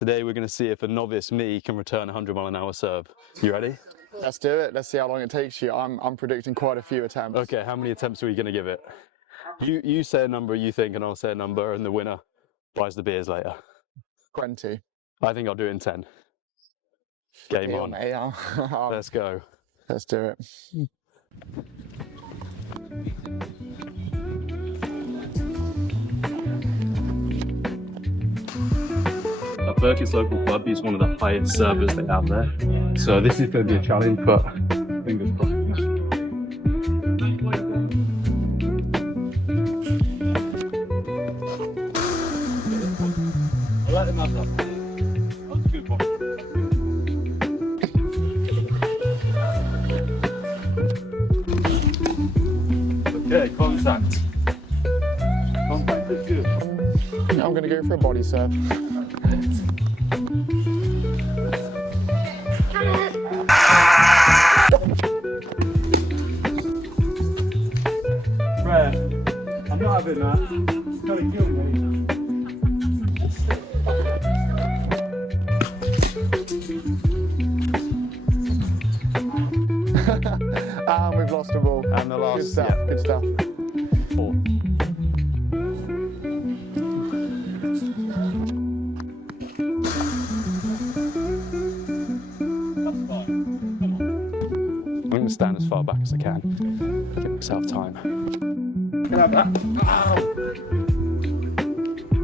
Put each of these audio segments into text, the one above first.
Today we're going to see if a novice me can return a 100-mile-an-hour serve. You ready? Let's do it. Let's see how long it takes you. I'm predicting quite a few attempts. Okay, how many attempts are we going to give it? You say a number you think, and I'll say a number, and the winner buys the beers later. 20. I think I'll do it in 10. Game on. Let's go. Let's do it. Birkett's local club is one of the highest servers they have there. So this is going to be a challenge, but fingers crossed. I'll let him have that. That's a good one. Okay, contact. Contact is good. I'm going to go for a body serve. Rare. I'm not having that. It's going to kill me. And we've lost a ball. And the last. Good stuff. Yeah. Good stuff. 4. I'm going to stand as far back as I can. Give myself time. Can I have that? Ow!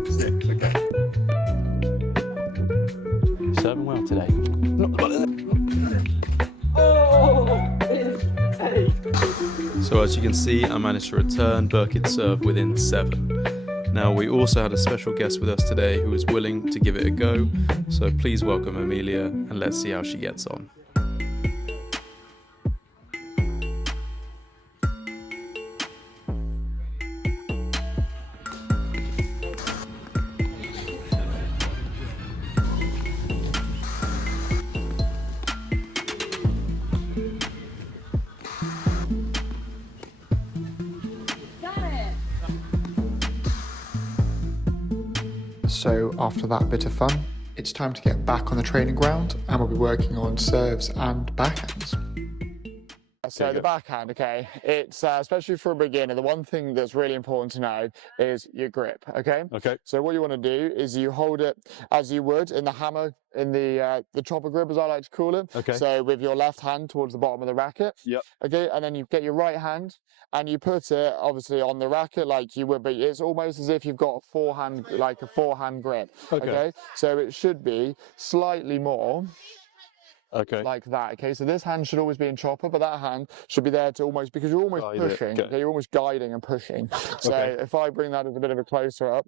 6, okay. Serving well today. So as you can see, I managed to return Birkett's serve within 7. Now we also had a special guest with us today who was willing to give it a go. So please welcome Amelia and let's see how she gets on. So after that bit of fun, it's time to get back on the training ground and we'll be working on serves and backhands. So the backhand, okay, it's especially for a beginner, the one thing that's really important to know is your grip, okay? Okay. So what you want to do is you hold it as you would in the hammer, in the chopper grip, as I like to call it. Okay. So with your left hand towards the bottom of the racket. Yep. Okay, and then you get your right hand and you put it obviously on the racket like you would, but it's almost as if you've got a forehand grip. Okay. So it should be slightly more. Okay. Like that, okay? So this hand should always be in chopper, but that hand should be there to almost, because you're almost pushing, okay? You're almost guiding and pushing. So if I bring that as a bit of a closer up,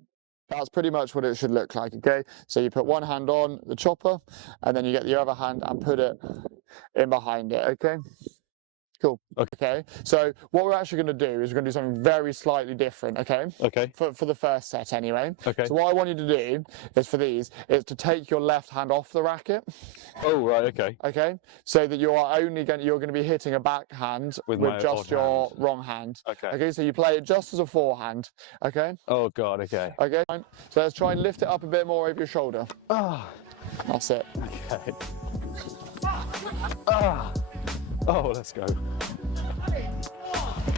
that's pretty much what it should look like, okay? So you put one hand on the chopper, and then you get the other hand and put it in behind it, okay? Cool. Okay. So what we're actually going to do is we're going to do something very slightly different, okay? Okay. For the first set anyway. Okay. So what I want you to do is for these is to take your left hand off the racket. Oh, right, okay. Okay. So that you're going to be hitting a backhand with just your wrong hand. Okay. Okay. So you play it just as a forehand. Okay. Oh God, okay. Okay. So let's try and lift it up a bit more over your shoulder. Ah. That's it. Okay. Ah. Oh, let's go.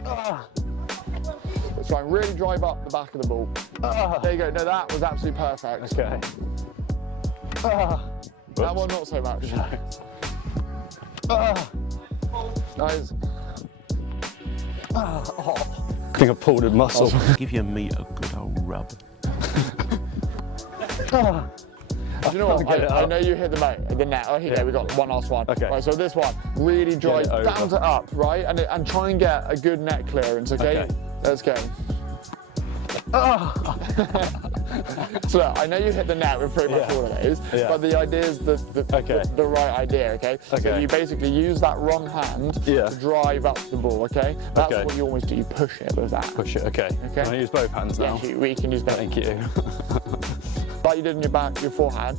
Ah. Let's try and really drive up the back of the ball. Ah. There you go. No, that was absolutely perfect. Okay. Ah. That one, not so much. No. Ah. Nice. Ah. Oh. I think I pulled a muscle. Give your meat a good old rub. Ah. Do you know what? I know you hit the net. Oh, here we got one last one. Okay. Right, so this one, really drive down to up, right? And try and get a good net clearance, okay? Let's go. Ah. So look, I know you hit the net with pretty much all of those, but the idea is the right idea, okay? So you basically use that wrong hand to drive up the ball, okay? That's what you always do, you push it with that. Push it, okay. Can I use both hands now? Yes, we can use both. Thank you. Like you did in your forehand,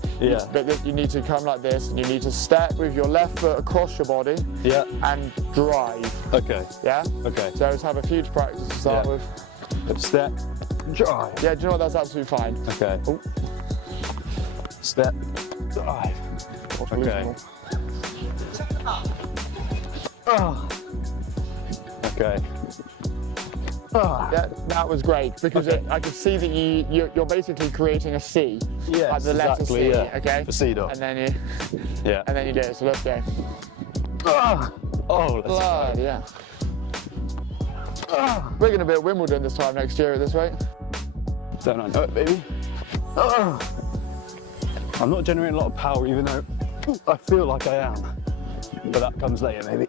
but you need to come like this, and you need to step with your left foot across your body and drive. Okay. Yeah? Okay. So let's have a few to practice to start with. Step, drive. Yeah, do you know what? That's absolutely fine. Okay. Oh. Step. Dive. Okay. Okay. Yeah, that was great because I could see that you're basically creating a C. Yeah, like the letter exactly. C. Yeah. Okay. The C dot. And then you. Yeah. And then you do it. So let's go. Oh, Blood, yeah. We're going to be at Wimbledon this time next year at this rate. Don't I know it, baby? I'm not generating a lot of power, even though I feel like I am. But that comes later, maybe.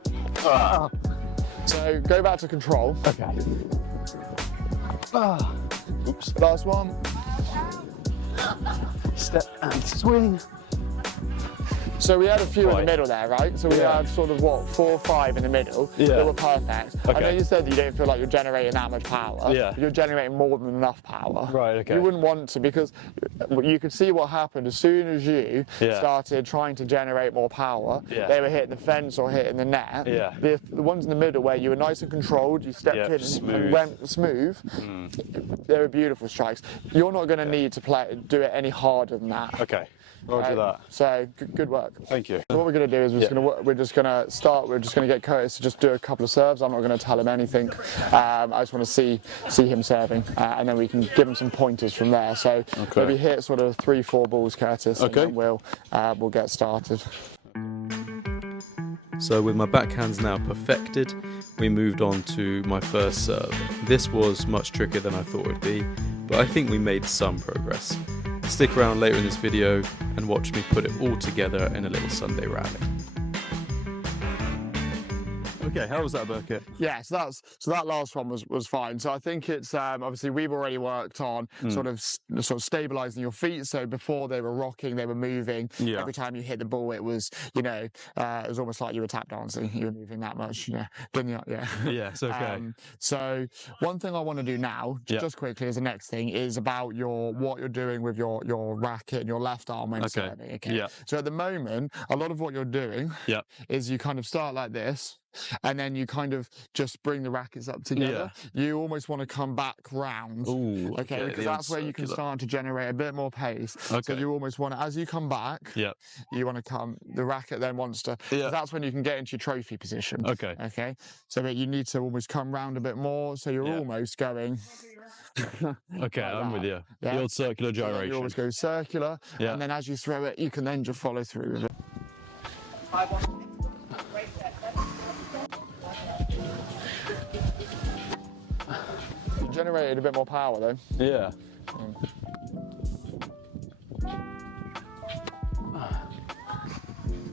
So go back to control. Okay. Oops. Last one. Step and swing. So we had a few in the middle there, right? So we had sort of, what, 4 or 5 in the middle that were perfect. I know you said that you don't feel like you're generating that much power. But you're generating more than enough power. Right, okay. You wouldn't want to, because you could see what happened as soon as you started trying to generate more power. They were hitting the fence or hitting the net. The ones in the middle where you were nice and controlled, you stepped in and went smooth, they were beautiful strikes. You're not going to need to do it any harder than that. Okay. Roger that. So good work. Thank you. What we're going to do is we're just going to get Curtis to just do a couple of serves. I'm not going to tell him anything. I just want to see him serving, and then we can give him some pointers from there. So maybe hit sort of 3-4 balls, Curtis, and then we'll get started. So with my backhands now perfected, we moved on to my first serve. This was much trickier than I thought it would be, but I think we made some progress. Stick around later in this video and watch me put it all together in a little Sunday rally. Okay, how was that, Birkett? Yeah, so that last one was fine. So I think it's obviously we've already worked on sort of stabilizing your feet. So before they were rocking, they were moving. Every time you hit the ball, it was it was almost like you were tap dancing. You were moving that much, didn't you? Yeah. Yeah, it's okay. So one thing I want to do now, just quickly as the next thing, is about what you're doing with your racket and your left arm when serving. Okay. Yeah. So at the moment, a lot of what you're doing is you kind of start like this. And then you kind of just bring the rackets up together. You almost want to come back round. Ooh, okay, because that's where you can start to generate a bit more pace. So you almost want to, as you come back, you want to come, the racket then wants to, that's when you can get into your trophy position. Okay. So you need to almost come round a bit more. So you're almost going. Okay, I'm with you. The old circular gyration. You always go circular. And then as you throw it, you can then just follow through with it. Generated a bit more power though. Yeah.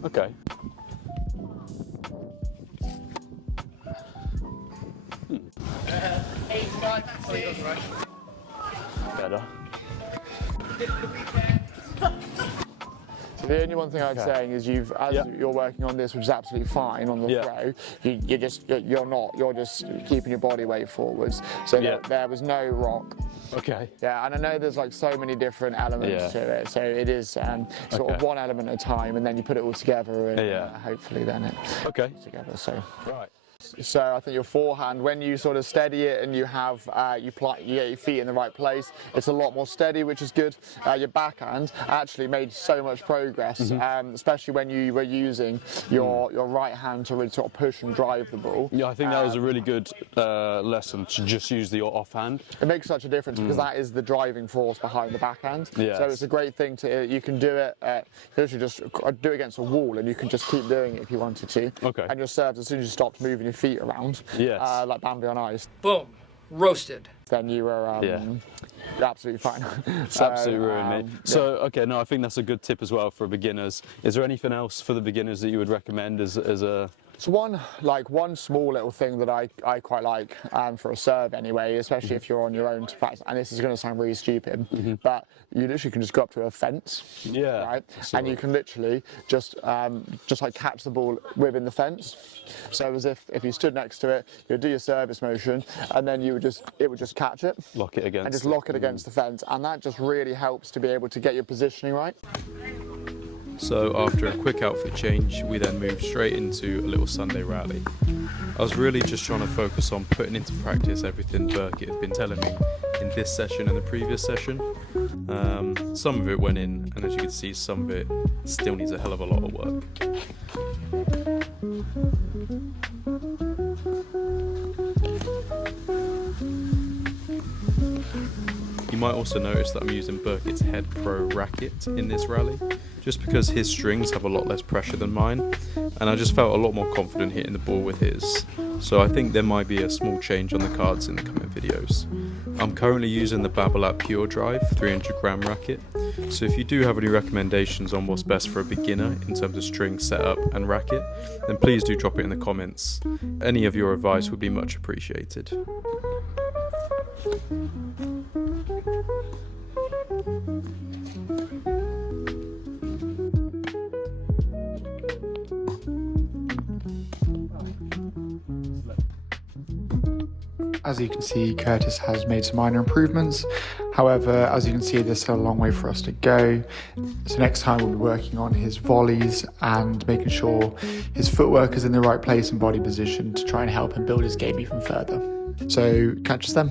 Okay. Better. So the only one thing I'm saying is you're working on this, which is absolutely fine on the throw. You're just keeping your body weight forwards. So there was no rock. Okay. Yeah, and I know there's like so many different elements to it. So it is sort of one element at a time, and then you put it all together, and hopefully then it goes together. So right. So I think your forehand, when you sort of steady it and you have you get your feet in the right place, it's a lot more steady, which is good. Your backhand actually made so much progress, especially when you were using your right hand to really sort of push and drive the ball. Yeah, I think that was a really good lesson to just use the offhand. It makes such a difference because that is the driving force behind the backhand. So it's a great thing to you can do it. Literally just do it against a wall, and you can just keep doing it if you wanted to. And your serves, as soon as you stopped moving your feet around, like Bambi on ice. Boom, roasted. Then you were absolutely fine. So, absolutely ruined me. So okay, no, I think that's a good tip as well for beginners. Is there anything else for the beginners that you would recommend as a? So one small little thing that I quite like for a serve anyway, especially if you're on your own to practice, and this is going to sound really stupid, but you literally can just go up to a fence, right? And you can literally just like catch the ball within the fence. So as if you stood next to it, you'd do your service motion, and then it would just catch it, lock it against, and just lock it against the fence, and that just really helps to be able to get your positioning right. So after a quick outfit change, we then moved straight into a little Sunday rally. I was really just trying to focus on putting into practice everything Birkett had been telling me in this session and the previous session. some of it went in, and as you can see, some of it still needs a hell of a lot of work. You might also notice that I'm using Birkett's Head Pro racket in this rally, just because his strings have a lot less pressure than mine, and I just felt a lot more confident hitting the ball with his. So I think there might be a small change on the cards in the coming videos. I'm currently using the Babolat Pure Drive 300-gram racket, so if you do have any recommendations on what's best for a beginner in terms of string setup and racket, then please do drop it in the comments. Any of your advice would be much appreciated. As you can see, Curtis has made some minor improvements. However, as you can see, there's still a long way for us to go. So next time we'll be working on his volleys and making sure his footwork is in the right place and body position to try and help him build his game even further. So catch us then.